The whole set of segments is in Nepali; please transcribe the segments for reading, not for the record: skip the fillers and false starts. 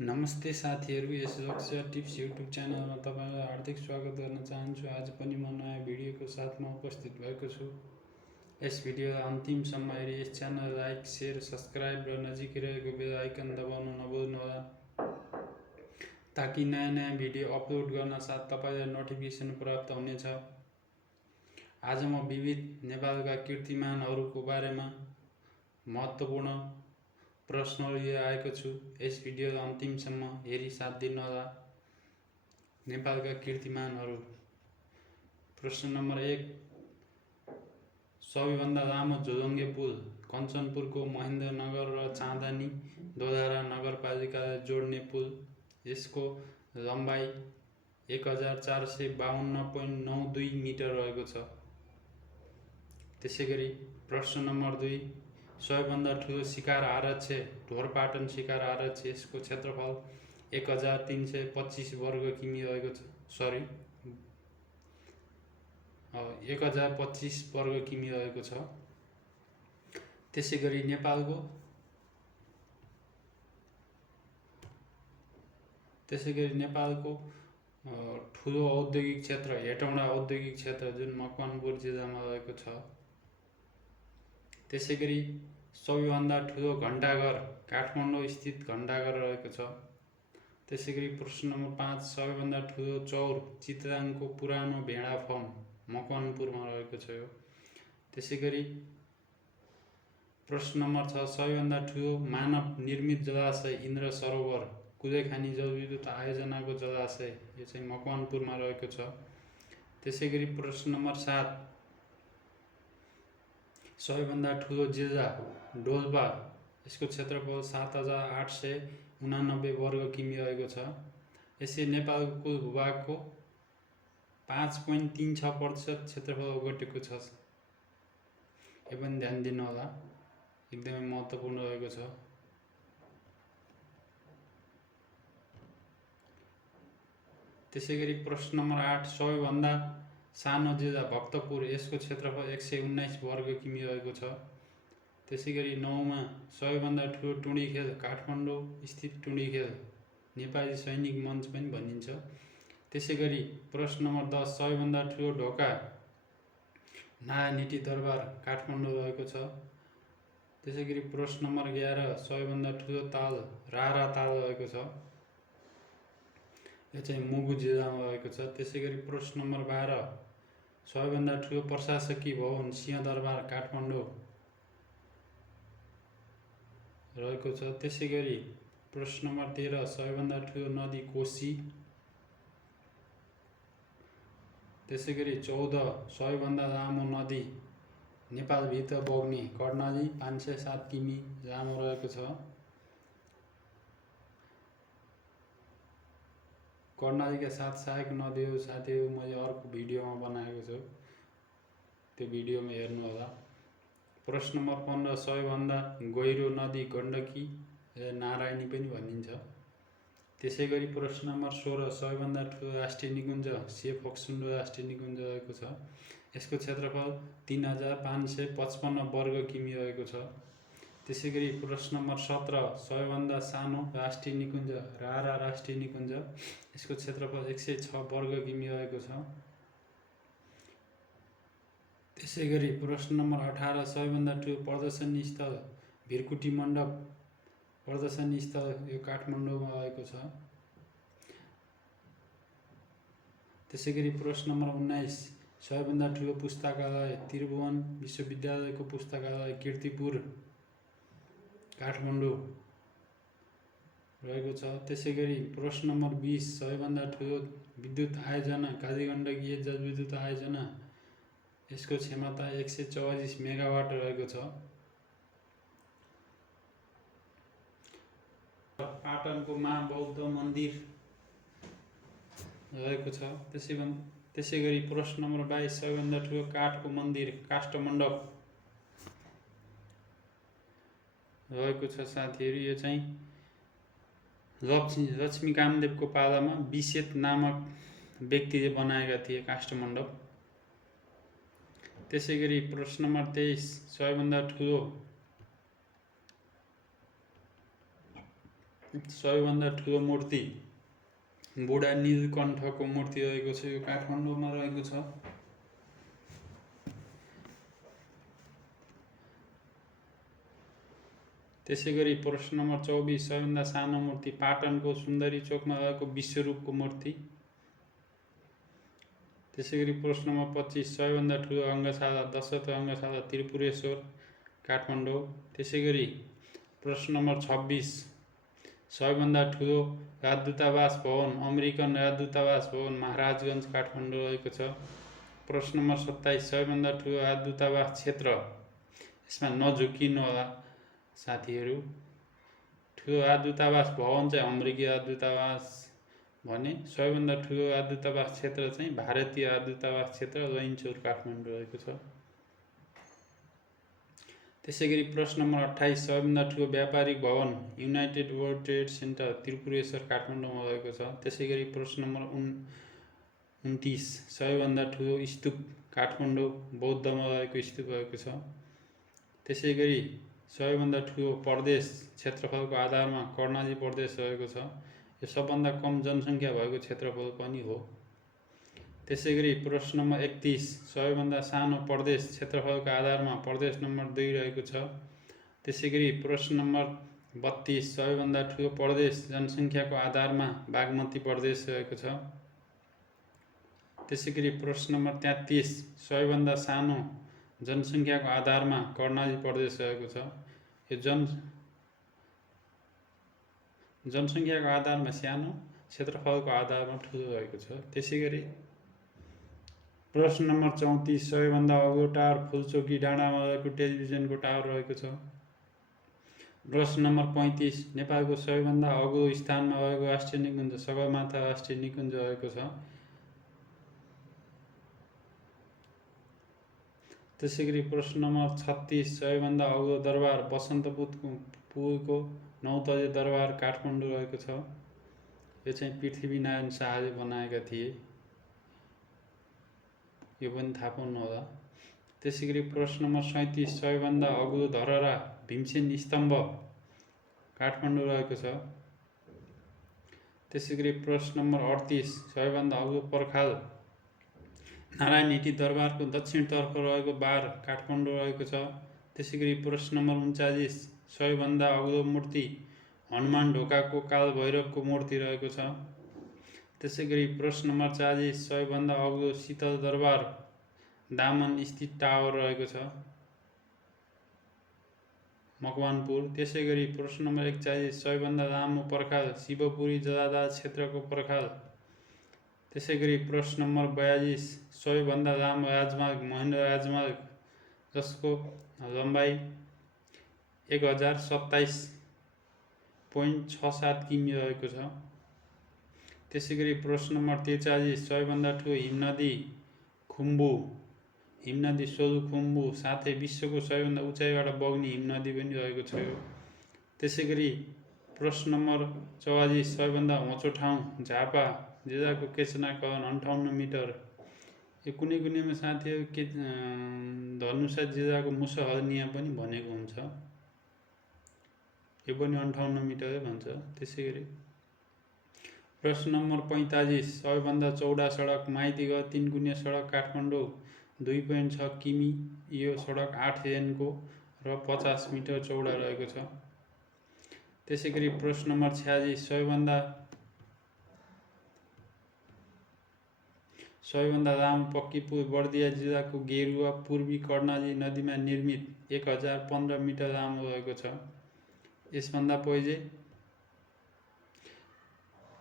नमस्ते साथीहरू, यस लोकसेवा टिप्स युट्युब च्यानलमा तपाईँलाई हार्दिक स्वागत गर्न चाहन्छु। आज पनि म नयाँ भिडियोको साथमा उपस्थित भएको छु। यस भिडियोलाई अन्तिमसम्म हेरी यस च्यानल लाइक, सेयर, सब्सक्राइब र नजिकै रहेको बेल आइकन दबाउन नभुल्नुहोला, ताकि नयाँ भिडियो अपलोड गर्न साथ तपाईँलाई नोटिफिकेसन प्राप्त हुनेछ। आज म विविध नेपालका कीर्तिमानहरूको बारेमा महत्त्वपूर्ण प्रश्न लिएर आएको छु। यस भिडियोलाई अन्तिमसम्म हेरी साथ दिनुहोला। नेपालका कीर्तिमानहरू। प्रश्न नम्बर 1, सबैभन्दा लामो झोलुङ्गे पुल कञ्चनपुरको महेन्द्रनगर र चाँदनी दोधारा नगरपालिकालाई जोड्ने पुल। यसको लम्बाइ 1452.92 मिटर रहेको छ। त्यसैगरी प्रश्न नम्बर 2, सबैभन्दा ठुलो शिकार आरक्ष ढोरपाटन शिकार आरक्ष। यसको क्षेत्रफल 1325 वर्ग किमी रहेको छ। 1025 वर्ग किमी रहेको छ। त्यसैगरी नेपालको ठुलो औद्योगिक क्षेत्र हेटौँडा औद्योगिक क्षेत्र जुन मकवानपुर जिल्लामा रहेको छ। त्यसैगरी सबैभन्दा ठुलो घण्टाघर काठमाडौँ स्थित घण्टाघर रहेको छ। त्यसैगरी प्रश्न नम्बर 5, सबैभन्दा ठुलो चौर चितराङको पुरानो भेडा फर्म मकवानपुरमा रहेको छ। त्यसैगरी प्रश्न नम्बर 6, सबैभन्दा ठुलो मानव निर्मित जलाशय इन्द्र सरोवर कुलेखानी जलविद्युत आयोजनाको जलाशय यो चाहिँ मकवानपुरमा रहेको छ। त्यसैगरी प्रश्न नम्बर 7, सबैभन्दा ठुलो जिल्ला डोल्पा। यसको क्षेत्रफल 7889 वर्ग किमी रहेको छ। यसले नेपालको कुल भूभागको 5.36% क्षेत्रफल ओगटेको छ। यो पनि ध्यान दिनुहोला, एकदमै महत्त्वपूर्ण रहेको छ। त्यसैगरी प्रश्न नम्बर 8, सबैभन्दा सानो जिल्ला भक्तपुर। यसको क्षेत्रफल 119 वर्ग किमी रहेको छ। त्यसैगरी 9मा, सबैभन्दा ठुलो टुँडी खेल काठमाडौँ स्थित टुँडी खेल नेपाली सैनिक मञ्च पनि भनिन्छ। त्यसैगरी प्रश्न नम्बर 10, सबैभन्दा ठुलो ढोका नारायणहिटी दरबार काठमाडौँ रहेको छ। त्यसैगरी प्रश्न नम्बर 11, सबैभन्दा ठुलो ताल रारा ताल रहेको छ। यो चाहिँ मुगु जिल्लामा रहेको छ। त्यसैगरी प्रश्न नम्बर 12, सबैभन्दा ठुलो प्रशासकीय भवन सिंहदरबार काठमाडौँ रहेको छ। त्यसैगरी प्रश्न नम्बर 13, सबैभन्दा ठुलो नदी कोशी। त्यसैगरी 14, सबैभन्दा लामो नदी नेपालभित्र बग्ने कर्णाली 507 किमी लामो रहेको छ। कर्णालीका साथ सहायक नदीहरू साथीहरू मैले अर्को भिडियोमा बनाएको छु, त्यो भिडियोमा हेर्नुहोला। प्रश्न नम्बर 15, सबैभन्दा गहिरो नदी गण्डकी नारायणी पनि भनिन्छ। त्यसैगरी प्रश्न नम्बर 16, सबैभन्दा ठुलो राष्ट्रिय निकुञ्ज सेफोक्सुन्डो राष्ट्रिय निकुञ्ज रहेको छ। यसको क्षेत्रफल 3555 वर्ग किमी रहेको छ। त्यसैगरी प्रश्न नम्बर 17, सबैभन्दा सानो राष्ट्रिय निकुञ्ज रारा राष्ट्रिय निकुञ्ज। यसको क्षेत्रफल 106 वर्ग किमी रहेको छ। त्यसैगरी प्रश्न नम्बर 18, सबैभन्दा ठुलो प्रदर्शनी स्थल भिरकुटी मण्डप प्रदर्शनी स्थल यो काठमाडौँमा रहेको छ। त्यसैगरी प्रश्न नम्बर 19, सबैभन्दा ठुलो पुस्तकालय त्रिभुवन विश्वविद्यालयको पुस्तकालय कीर्तिपुर काठमाडौँ रहेको छ। त्यसैगरी प्रश्न नम्बर 20, सबैभन्दा ठुलो विद्युत आयोजना कालीगण्डकीय जलविद्युत आयोजना। यसको क्षमता 144 मेगावाट रहेको छ। पाटनको महाबौद्ध मन्दिर रहेको छ। त्यसैगरी प्रश्न नम्बर 22, सबैभन्दा ठुलो काठको मन्दिर काष्ठमण्डप रहेको छ साथीहरू। यो चाहिँ लक्ष्मी कामदेवको पालामा विशेष नामक व्यक्तिले बनाएका थिए काष्ठमण्डप। त्यसैगरी प्रश्न नम्बर 23, सबैभन्दा ठुलो सबैभन्दा ठुलो मूर्ति बुढा नीलकण्ठको मूर्ति रहेको छ, यो काठमाडौँमा रहेको छ। त्यसैगरी प्रश्न नम्बर 24 सबैभन्दा सानो मूर्ति पाटनको सुन्दरी चोकमा रहेको विश्वरूपको मूर्ति। त्यसैगरी प्रश्न नम्बर 25 सबैभन्दा ठुलो अङ्गशाला दशरथ अङ्गशाला त्रिपुरेश्वर काठमाडौँ। त्यसैगरी प्रश्न नम्बर 26 सबैभन्दा ठुलो राजदूतावास भवन अमेरिकन राजदूतावास भवन महाराजगञ्ज काठमाडौँ रहेको छ। प्रश्न नम्बर 27 सबैभन्दा ठुलो राजदूतावास क्षेत्र, यसमा नझुकिनु होला साथीहरू, ठुलो राजदूतावास भवन चाहिँ अमेरिकी राजदूतावास भने सबैभन्दा ठुलो राजदूतावास क्षेत्र चाहिँ भारतीय राजदूतावास क्षेत्र लैनचौर काठमाडौँ रहेको छ। त्यसैगरी प्रश्न नम्बर 28 सबैभन्दा ठुलो व्यापारिक भवन United world trade centre Tripureshwor काठमाडौँमा रहेको छ। त्यसैगरी प्रश्न नम्बर 29 सबैभन्दा ठुलो स्तूप काठमाडौँ बौद्धमा रहेको स्तूप रहेको छ। त्यसैगरी सबैभन्दा ठुलो प्रदेश क्षेत्रफलको आधारमा कर्णाली प्रदेश रहेको छ, यो सबभन्दा कम जनसङ्ख्या भएको क्षेत्रफल पनि हो। त्यसैगरी प्रश्न नम्बर 31 सबैभन्दा सानो प्रदेश क्षेत्रफलको आधारमा प्रदेश नम्बर 2 रहेको छ। त्यसैगरी प्रश्न नम्बर 32 सबैभन्दा ठुलो प्रदेश जनसङ्ख्याको आधारमा बागमती प्रदेश रहेको छ। त्यसैगरी प्रश्न नम्बर 33 सबैभन्दा सानो जनसङ्ख्याको आधारमा कर्णाली प्रदेश रहेको छ, यो जनसङ्ख्याको आधारमा सानो क्षेत्रफलको आधारमा ठुलो रहेको छ। त्यसैगरी प्रश्न नम्बर 34 सबैभन्दा अग्लो टावर फुलचोकी डाँडामा रहेको टेलिभिजनको टावर रहेको छ। प्रश्न नम्बर 35 नेपालको सबैभन्दा अग्लो स्थानमा रहेको राष्ट्रिय निकुञ्ज सगरमाथा राष्ट्रिय निकुञ्ज रहेको छ। त्यसैगरी प्रश्न नम्बर 36 सबैभन्दा अग्लो दरबार बसन्तपुरको नौतले दरबार काठमाडौँ रहेको छ, यो चाहिँ पृथ्वीनारायण शाहले बनाएका थिए, यो पनि थाहा पाउनु होला। त्यसैगरी प्रश्न नम्बर 37 सबैभन्दा अग्लो धरहरा भीमसेन स्तम्भ काठमाडौँ रहेको छ। त्यसैगरी प्रश्न नम्बर 38 सबैभन्दा अग्लो पर्खाल नारायण हिटी दरबारको दक्षिणतर्फ रहेको बार काठमाडौँ रहेको छ। त्यसैगरी प्रश्न नम्बर 39 सबैभन्दा अग्लो मूर्ति हनुमान ढोकाको कालभैरवको मूर्ति रहेको छ। त्यसैगरी प्रश्न नम्बर 40 सबैभन्दा अग्लो शीतल दरबार दामन स्थित टावर रहेको छ मकवानपुर। त्यसैगरी प्रश्न नम्बर 41 सबैभन्दा लामो पर्खाल शिवपुरी जलाधार क्षेत्रको पर्खाल। त्यसैगरी प्रश्न नम्बर 42 सबैभन्दा लामो राजमार्ग महेन्द्र राजमार्ग, जसको लम्बाइ 1027.67 किमि रहेको छ। त्यसैगरी प्रश्न नम्बर 43 सबैभन्दा ठुलो हिमनदी खुम्बु हिमनदी सोलुखुम्बु साथै विश्वको सबैभन्दा उचाइबाट बग्ने हिमनदी पनि रहेको छ। त्यसैगरी प्रश्न नम्बर 44 सबैभन्दा होचो ठाउँ झापा जिल्लाको केचनाकलन 58 मिटर, यो कुनै कुनैमा साथीहरू के धनुषा जिल्लाको मुसहरनिया पनि भनेको हुन्छ, यो पनि 58 मिटरै भन्छ। त्यसैगरी प्रश्न नम्बर 45 सबैभन्दा चौडा सडक माइतीगढ 3 गुणिया सडक काठमाडौँ 2.6 किमि, यो सडक 8 लेनको र 50 मिटर चौडा रहेको छ। त्यसैगरी प्रश्न नम्बर 46 सबैभन्दा लामो पक्की पुल बर्दिया जिल्लाको गेरुवा पूर्वी कर्णाली नदीमा निर्मित 1015 मिटर लामो रहेको छ। यसभन्दा पहिले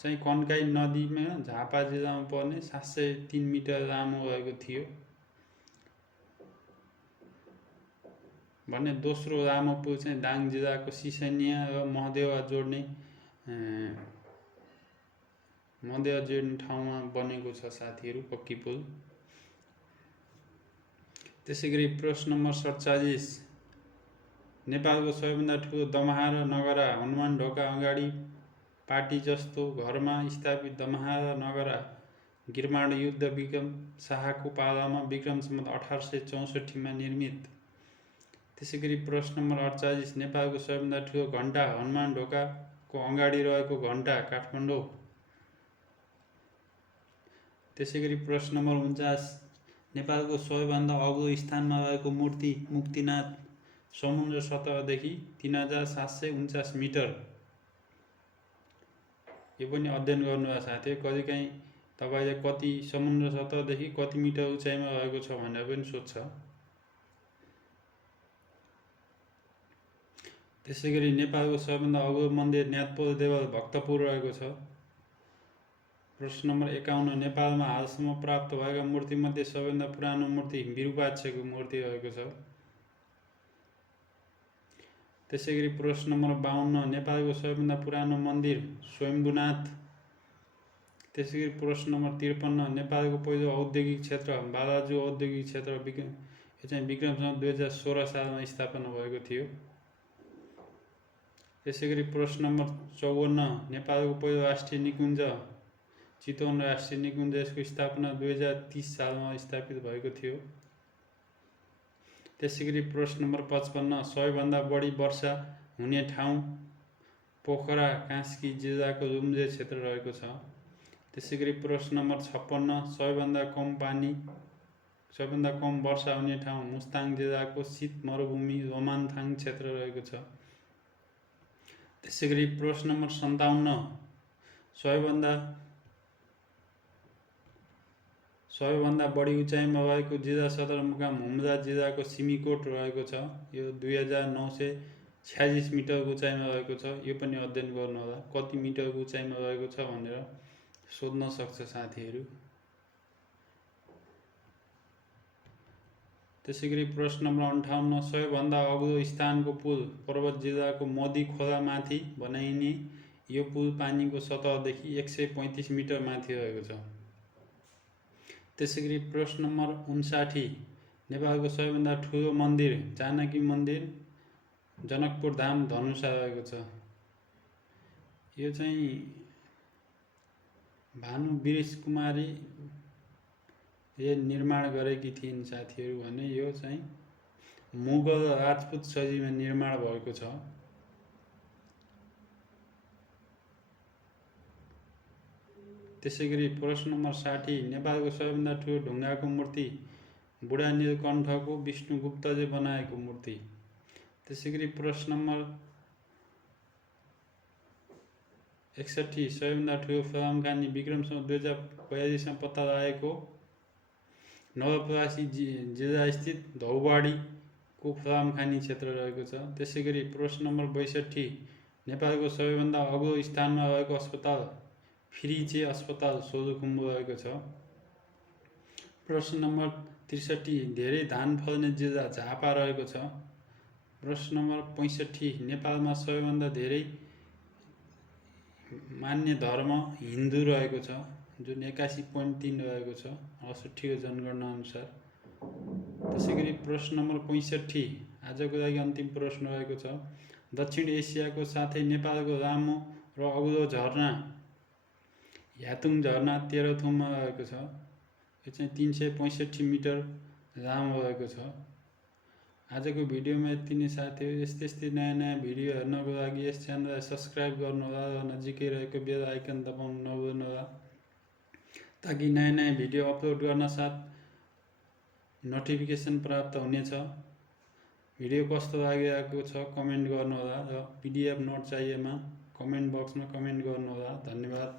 चाहिँ कन्काई नदीमा झापा जिल्लामा पर्ने 703 मिटर लामो रहेको थियो भने दोस्रो लामो पुल चाहिँ दाङ जिल्लाको सिसनिया र महदेवा जोड्ने ठाउँमा बनेको छ साथीहरू पक्की पुल। त्यसैगरी प्रश्न नम्बर 47 नेपालको सबैभन्दा ठुलो दमाहा र नगरा हनुमान ढोका अगाडि पाटी जस्तो घरमा स्थापित दमाहा र नगरा गिर्माण युद्ध विक्रम शाहको पालामा विक्रम सम्वत 1864 मा निर्मित। त्यसैगरी प्रश्न नम्बर 48 नेपालको सबैभन्दा ठुलो घण्टा हनुमान ढोका को अगाडि रहेको घण्टा काठमाडौँ। त्यसैगरी प्रश्न नम्बर 49 नेपालको सबैभन्दा अग्लो स्थानमा रहेको मूर्ति मुक्तिनाथ समुद्र सतहदेखि 3749 मिटर। यो पनि अध्ययन गर्नुहोला साथीहरु। कहिलेकाहीँ तपाईले कति समुद्र सतहदेखि कति मिटर उचाइमा रहेको छ भनेर पनि सोध्छ। त्यसैगरी नेपालको सबैभन्दा अग्लो मन्दिर न्यातपोल देवल भक्तपुर रहेको छ। प्रश्न नम्बर 51 नेपालमा हालसम्म प्राप्त भएका मूर्तिमध्ये सबैभन्दा पुरानो मूर्ति विरूपाक्षको मूर्ति रहेको छ। त्यसैगरी प्रश्न नम्बर 52 नेपालको सबैभन्दा पुरानो मन्दिर स्वयम्भूनाथ। त्यसैगरी प्रश्न नम्बर 53 नेपालको पहिलो औद्योगिक क्षेत्र बालाजु औद्योगिक क्षेत्र यो चाहिँ विक्रमसँग 2016 सालमा स्थापना भएको थियो। त्यसैगरी प्रश्न नम्बर 54 नेपालको पहिलो राष्ट्रिय निकुञ्ज चितवन राष्ट्रिय निकुञ्ज यसको स्थापना 2030 सालमा स्थापित भएको थियो। त्यसैगरी प्रश्न नम्बर 55 सबैभन्दा बढी वर्षा हुने ठाउँ पोखरा कास्की जिल्लाको लुम्जे क्षेत्र रहेको छ। त्यसैगरी प्रश्न नम्बर 56 सबैभन्दा कम वर्षा हुने ठाउँ मुस्ताङ जिल्लाको शीत मरुभूमि रोमान्थाङ क्षेत्र रहेको छ। त्यसैगरी प्रश्न नम्बर 57 सबैभन्दा बढी उचाइमा रहेको जिल्ला सदरमुकाम हुम्ला जिल्लाको सिमीकोट रहेको छ। यो 2946 मिटरको उचाइमा रहेको छ। यो पनि अध्ययन गर्नुहोला कति मिटरको उचाइमा रहेको छ भनेर सोध्न सक्छ साथीहरु। त्यसैगरी प्रश्न नम्बर 58 सबैभन्दा अग्लो स्थानको पुल पर्वत जिल्लाको मदी खोलामाथि बनाइने यो पुल पानीको सतहदेखि 135 मिटर माथि रहेको छ। त्यसैगरी प्रश्न नम्बर 59 नेपालको सबैभन्दा ठुलो मन्दिर जानकी मन्दिर जनकपुर धाम धनुषा रहेको छ। यो चाहिँ भानु बिरेश कुमारी निर्माण गरेकी थिइन् साथीहरु भने यो चाहिँ मुगल राजपूत शैलीमा निर्माण भएको छ। त्यसैगरी प्रश्न नम्बर 60 नेपालको सबैभन्दा ठुलो ढुङ्गाको मूर्ति बुढा नीलकण्ठको विष्णुगुप्तले बनाएको मूर्ति। त्यसैगरी प्रश्न नम्बर 61 सबैभन्दा ठुलो फलामखानी विक्रमसँग 2042 मा पत्ता लागेको नवलपरासी जिल्लास्थित धौबाडीको फलामखानी क्षेत्र रहेको छ। त्यसैगरी प्रश्न नम्बर 62 नेपालको सबैभन्दा अग्लो स्थानमा रहेको अस्पताल फिरिचे अस्पताल सोलुखुम्बु रहेको छ। प्रश्न नम्बर 63 धेरै धान फल्ने जिल्ला झापा रहेको छ। प्रश्न नम्बर 65 नेपालमा सबैभन्दा धेरै मान्य धर्म हिन्दू रहेको छ जुन 81.3 रहेको छ 68 को जनगणना अनुसार। त्यसैगरी प्रश्न नम्बर 65 आजको लागि अन्तिम प्रश्न रहेको छ दक्षिण एसियाको साथै नेपालको लामो र अग्लो झरना यातुङ झरना तेह्रथुममा रहेको छ। यो चाहिँ 365 मिटर लामो रहेको छ। आजको भिडियोमा यति नै साथीहरु। यस्तै नयाँ भिडियो हेर्नको लागि यस च्यानललाई सब्स्क्राइब गर्नुहोला र नजिकै रहेको बेल आइकन दबाउन नभुल्नुहोला ताकि नयाँ भिडियो अपलोड गर्न साथ नोटिफिकेसन प्राप्त हुनेछ। भिडियो कस्तो लागिरहेको छ कमेन्ट गर्नुहोला र पीडीएफ नोट चाहिएमा कमेन्ट बक्समा कमेन्ट गर्नुहोला। धन्यवाद।